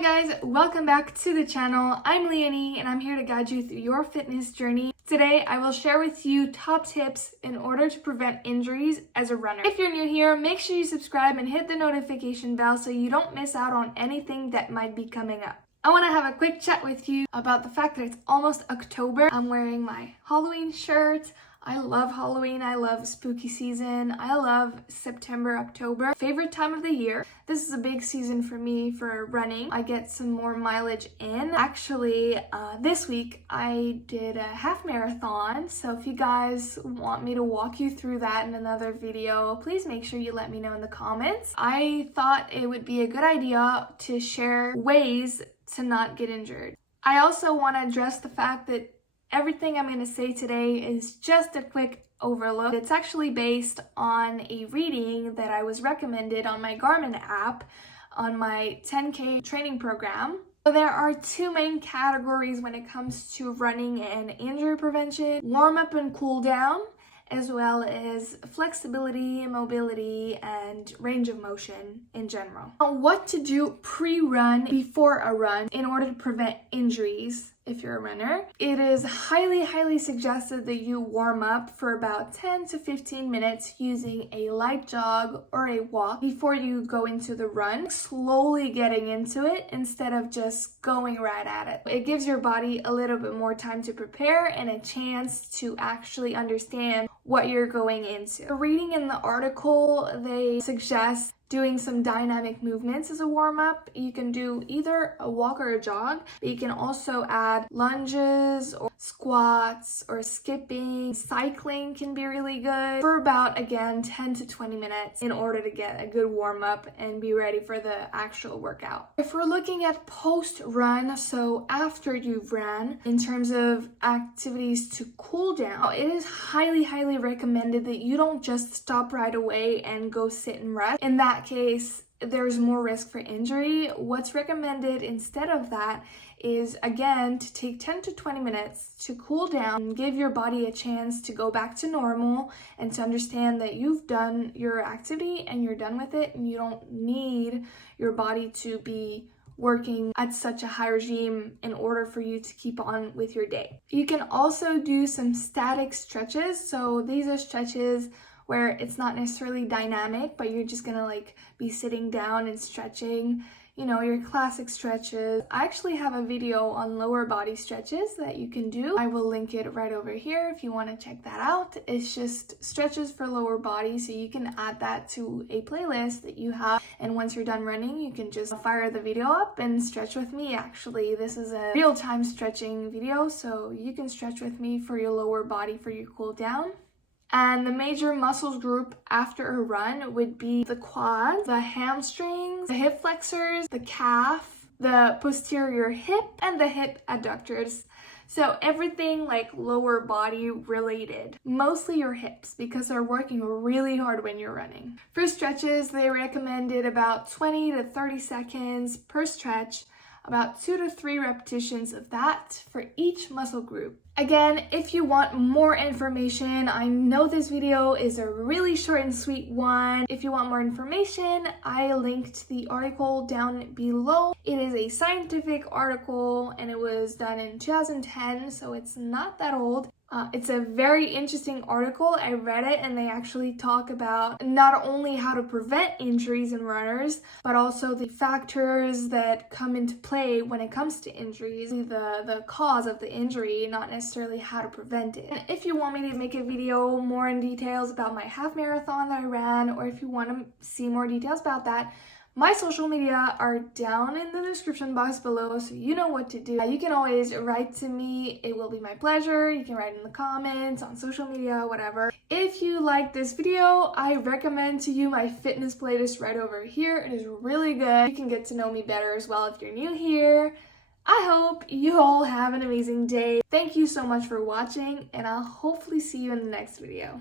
Hi guys, welcome back to the channel. I'm Leonie and I'm here to guide you through your fitness journey. Today I will share with you top tips in order to prevent injuries as a runner. If you're new here, make sure you subscribe and hit the notification bell so you don't miss out on anything that might be coming up. I want to have a quick chat with you about the fact that it's almost October. I'm wearing my Halloween shirt. I love Halloween, I love spooky season, I love September, October. Favorite time of the year. This is a big season for me for running. I get some more mileage in. Actually, this week I did a half marathon. So if you guys want me to walk you through that in another video, please make sure you let me know in the comments. I thought it would be a good idea to share ways to not get injured. I also want to address the fact that everything I'm going to say today is just a quick overlook. It's actually based on a reading that I was recommended on my Garmin app on my 10K training program. So there are two main categories when it comes to running and injury prevention: warm up and cool down, as well as flexibility, mobility, and range of motion in general. What to do pre-run, before a run, in order to prevent injuries if you're a runner. It is highly suggested that you warm up for about 10 to 15 minutes using a light jog or a walk before you go into the run, slowly getting into it instead of just going right at it. It gives your body a little bit more time to prepare and a chance to actually understand what you're going into. Reading in the article, they suggest doing some dynamic movements as a warm-up. You can do either a walk or a jog, but you can also add lunges or squats or skipping. Cycling can be really good for about, again, 10 to 20 minutes in order to get a good warm-up and be ready for the actual workout. If we're looking at post-run, so after you've ran, in terms of activities to cool down, it is highly recommended that you don't just stop right away and go sit and rest. In that case, there's more risk for injury. What's recommended instead of that is, again, to take 10 to 20 minutes to cool down and give your body a chance to go back to normal and to understand that you've done your activity and you're done with it, and you don't need your body to be working at such a high regime in order for you to keep on with your day. You can also do some static stretches. So these are stretches where it's not necessarily dynamic, but you're just gonna be sitting down and stretching, your classic stretches. I actually have a video on lower body stretches that you can do. I will link it right over here if you want to check that out. It's just stretches for lower body, so you can add that to a playlist that you have, and once you're done running, you can just fire the video up and stretch with me. Actually, this is a real-time stretching video, so you can stretch with me for your lower body for your cool down. And the major muscles group after a run would be the quads, the hamstrings, the hip flexors, the calf, the posterior hip, and the hip adductors. So everything like lower body related, mostly your hips, because they're working really hard when you're running. For stretches, they recommended about 20 to 30 seconds per stretch, about 2 to 3 repetitions of that for each muscle group. Again, if you want more information, I know this video is a really short and sweet one. If you want more information, I linked the article down below. It is a scientific article and it was done in 2010, so it's not that old. It's a very interesting article. I read it and they actually talk about not only how to prevent injuries in runners, but also the factors that come into play when it comes to injuries, the cause of the injury, not necessarily how to prevent it. And if you want me to make a video more in details about my half marathon that I ran, or if you want to see more details about that, my social media are down in the description box below, so you know what to do. You can always write to me. It will be my pleasure. You can write in the comments, on social media, whatever. If you like this video, I recommend to you my fitness playlist right over here. It is really good. You can get to know me better as well if you're new here. I hope you all have an amazing day. Thank you so much for watching, and I'll hopefully see you in the next video.